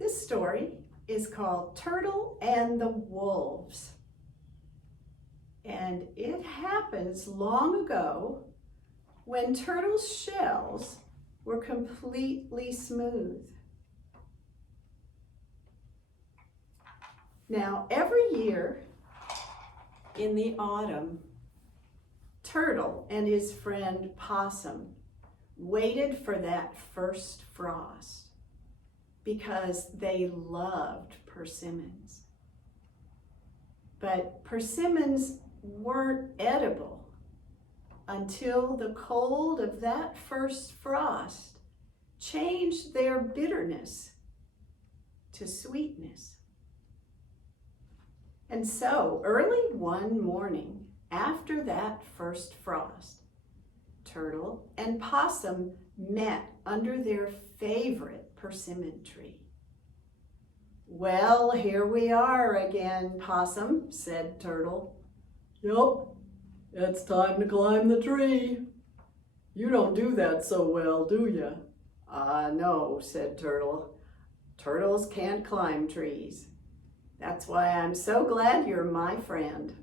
This story is called Turtle and the Wolves. And it happens long ago when turtles' shells were completely smooth. Now, every year in the autumn, Turtle and his friend Possum waited for that first frost because they loved persimmons. But persimmons weren't edible until the cold of that first frost changed their bitterness to sweetness. And so, early one morning after that first frost, Turtle and Possum met under their favorite persimmon tree. "Well, here we are again, Possum," said Turtle. "Yup, it's time to climb the tree. You don't do that so well, do you?" No," said Turtle. "Turtles can't climb trees. That's why I'm so glad you're my friend."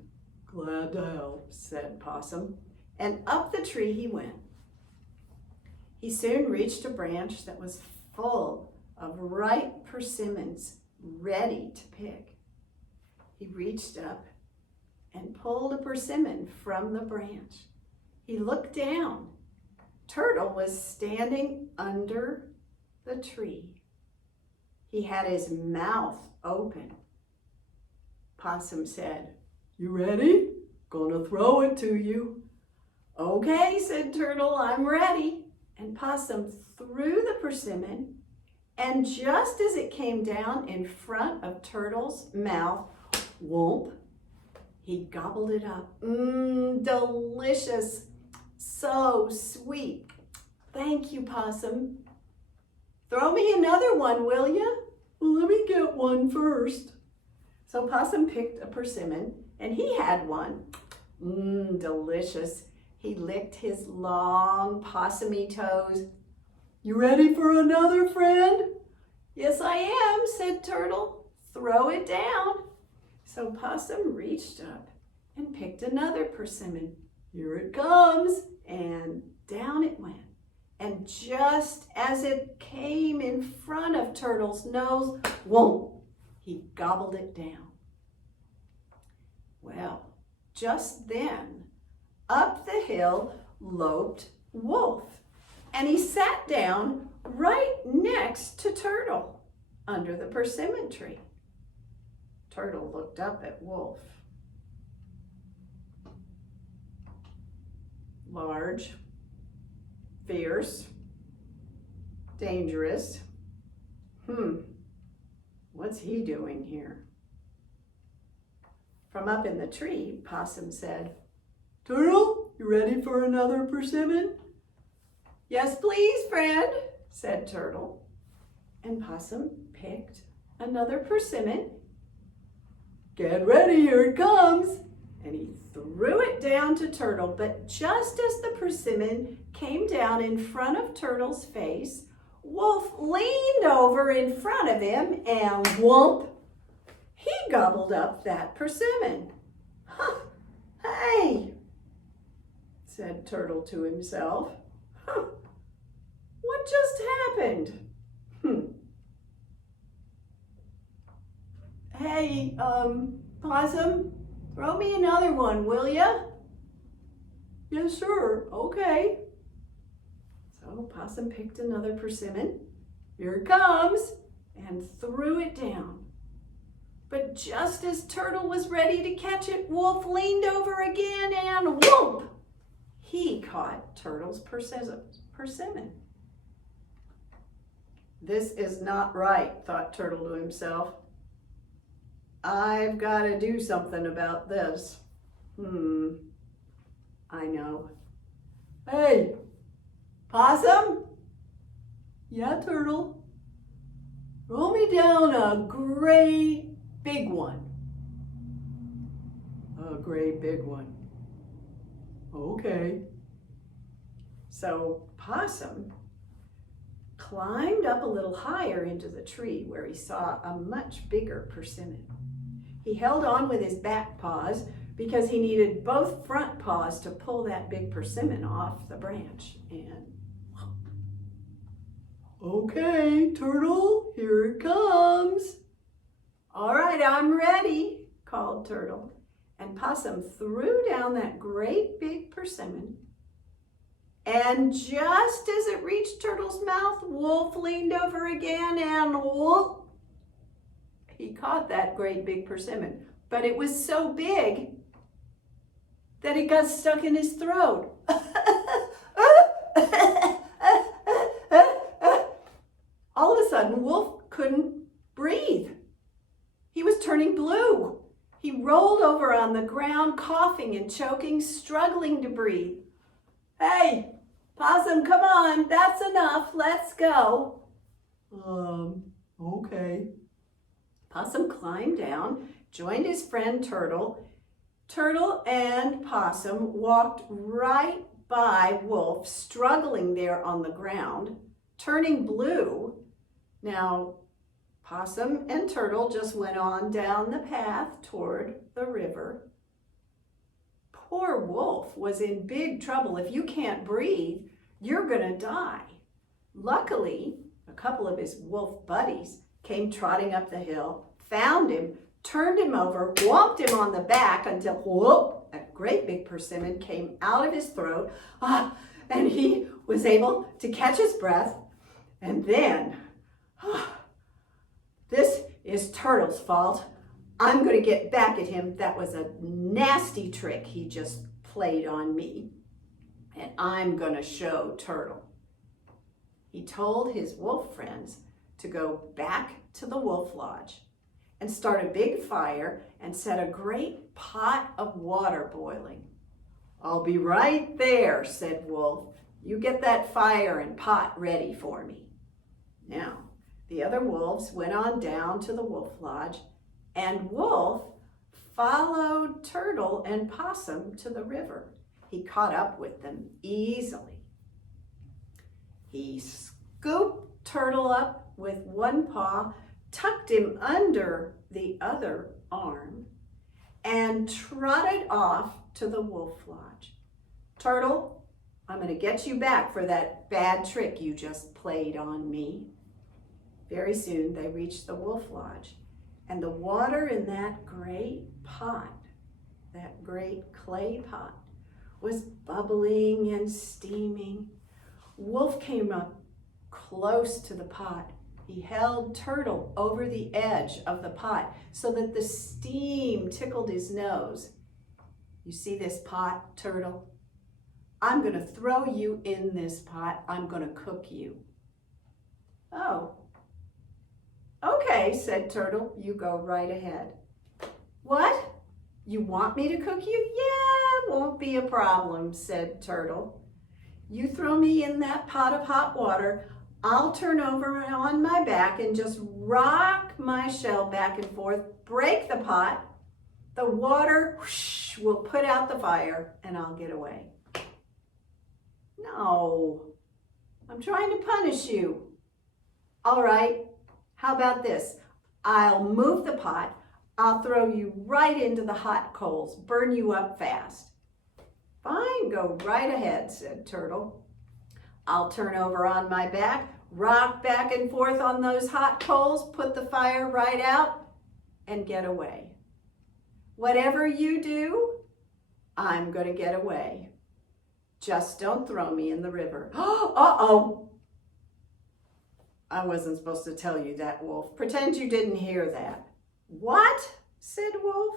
"Glad to help," said Possum, and up the tree he went. He soon reached a branch that was full of ripe persimmons ready to pick. He reached up and pulled a persimmon from the branch. He looked down. Turtle was standing under the tree. He had his mouth open. Possum said, "You ready? Gonna throw it to you." "Okay," said Turtle, "I'm ready." And Possum threw the persimmon, and just as it came down in front of Turtle's mouth, whoomp, he gobbled it up. Delicious, so sweet. "Thank you, Possum. Throw me another one, will you?" "Well, let me get one first." So Possum picked a persimmon, and he had one. Delicious. He licked his long possumy toes. "You ready for another, friend?" "Yes, I am," said Turtle. "Throw it down." So Possum reached up and picked another persimmon. "Here it comes." And down it went. And just as it came in front of Turtle's nose, whoomp, he gobbled it down. Well, just then, up the hill loped Wolf, and he sat down right next to Turtle under the persimmon tree. Turtle looked up at Wolf. Large, fierce, dangerous. What's he doing here? From up in the tree, Possum said, "Turtle, you ready for another persimmon?" "Yes, please, friend," said Turtle. And Possum picked another persimmon. "Get ready, here it comes." And he threw it down to Turtle, but just as the persimmon came down in front of Turtle's face, Wolf leaned over in front of him and whoomp, he gobbled up that persimmon. "Hey," said Turtle to himself. "What just happened? Hey, Possum, throw me another one, will ya?" "Yes, sure, okay." So Possum picked another persimmon. "Here it comes," and threw it down. But just as Turtle was ready to catch it, Wolf leaned over again and whoomp, he caught Turtle's persimmon. "This is not right," thought Turtle to himself. "I've got to do something about this. I know. Hey, Possum?" "Yeah, Turtle." "Roll me down a great big one." "A great big one." "Okay." So Possum climbed up a little higher into the tree where he saw a much bigger persimmon. He held on with his back paws because he needed both front paws to pull that big persimmon off the branch. And Okay, Turtle, here it comes. all right, I'm ready, called Turtle. And Possum threw down that great big persimmon. And just as it reached Turtle's mouth, Wolf leaned over again and whoop, he caught that great big persimmon. But it was so big that it got stuck in his throat. All of a sudden, Wolf couldn't breathe. He was turning blue. He rolled over on the ground, coughing and choking, struggling to breathe. Hey, Possum, come on, that's enough, let's go. Okay. Possum climbed down, joined his friend Turtle. Turtle and Possum walked right by Wolf, struggling there on the ground, turning blue. Now, Possum and Turtle just went on down the path toward the river. Poor Wolf was in big trouble. If you can't breathe, you're gonna die. Luckily, a couple of his wolf buddies came trotting up the hill, found him, turned him over, whomped him on the back until, whoop, a great big persimmon came out of his throat, and he was able to catch his breath. And then, this is Turtle's fault. I'm going to get back at him. That was a nasty trick he just played on me. And I'm going to show Turtle. He told his wolf friends to go back to the wolf lodge and start a big fire and set a great pot of water boiling. I'll be right there, said Wolf. You get that fire and pot ready for me. Now, the other wolves went on down to the wolf lodge, and Wolf followed Turtle and Possum to the river. He caught up with them easily. He scooped Turtle up with one paw, tucked him under the other arm, and trotted off to the wolf lodge. Turtle, I'm going to get you back for that bad trick you just played on me. Very soon they reached the wolf lodge, and the water in that great pot, that great clay pot, was bubbling and steaming. Wolf came up close to the pot. He held Turtle over the edge of the pot so that the steam tickled his nose. You see this pot, Turtle? I'm going to throw you in this pot. I'm going to cook you. Oh, okay, said Turtle. You go right ahead. What? You want me to cook you? Yeah, won't be a problem, said Turtle. You throw me in that pot of hot water. I'll turn over on my back and just rock my shell back and forth, break the pot. The water whoosh, will put out the fire and I'll get away. No, I'm trying to punish you. All right, how about this? I'll move the pot. I'll throw you right into the hot coals, burn you up fast. Fine, go right ahead, said Turtle. I'll turn over on my back, rock back and forth on those hot coals, put the fire right out, and get away. Whatever you do, I'm going to get away. Just don't throw me in the river. Uh-oh. I wasn't supposed to tell you that, Wolf. Pretend you didn't hear that. What? Said Wolf.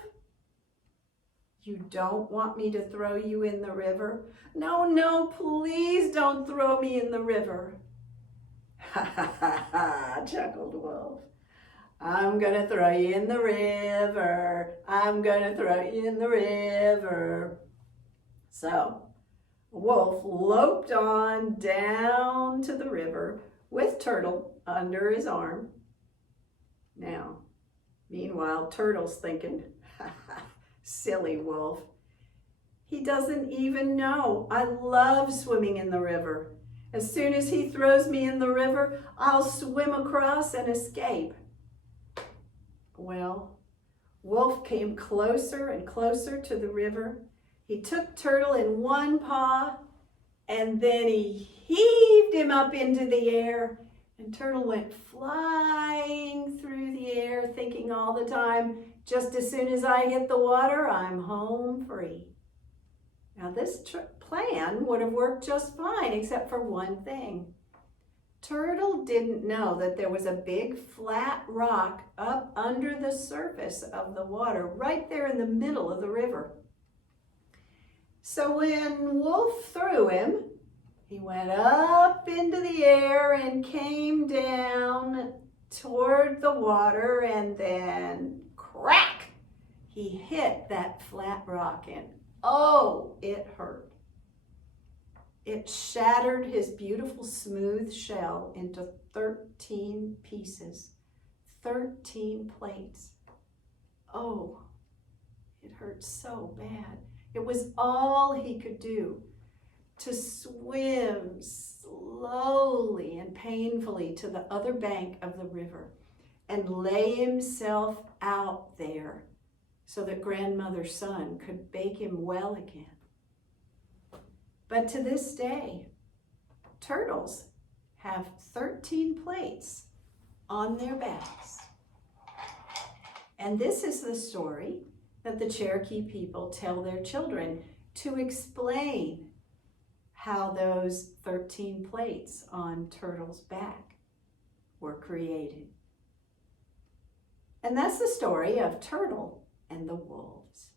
You don't want me to throw you in the river? No, no, please don't throw me in the river. Ha ha ha ha, chuckled Wolf. I'm gonna throw you in the river. I'm gonna throw you in the river. So, Wolf loped on down to the river with Turtle under his arm. Now, meanwhile, Turtle's thinking, ha ha, silly Wolf. He doesn't even know I love swimming in the river. As soon as he throws me in the river, I'll swim across and escape. Well, Wolf came closer and closer to the river. He took Turtle in one paw, and then he heaved him up into the air, and Turtle went flying through the air, thinking all the time, just as soon as I hit the water, I'm home free. Now this plan would have worked just fine, except for one thing. Turtle didn't know that there was a big flat rock up under the surface of the water, right there in the middle of the river. So when Wolf threw him, he went up into the air and came down toward the water, and then crack! He hit that flat rock, and oh, it hurt. It shattered his beautiful smooth shell into 13 pieces, 13 plates. Oh, it hurt so bad. It was all he could do to swim slowly and painfully to the other bank of the river and lay himself out there so that Grandmother's son could bake him well again. But to this day, turtles have 13 plates on their backs. And this is the story that the Cherokee people tell their children to explain how those 13 plates on Turtle's back were created. And that's the story of Turtle and the Wolves.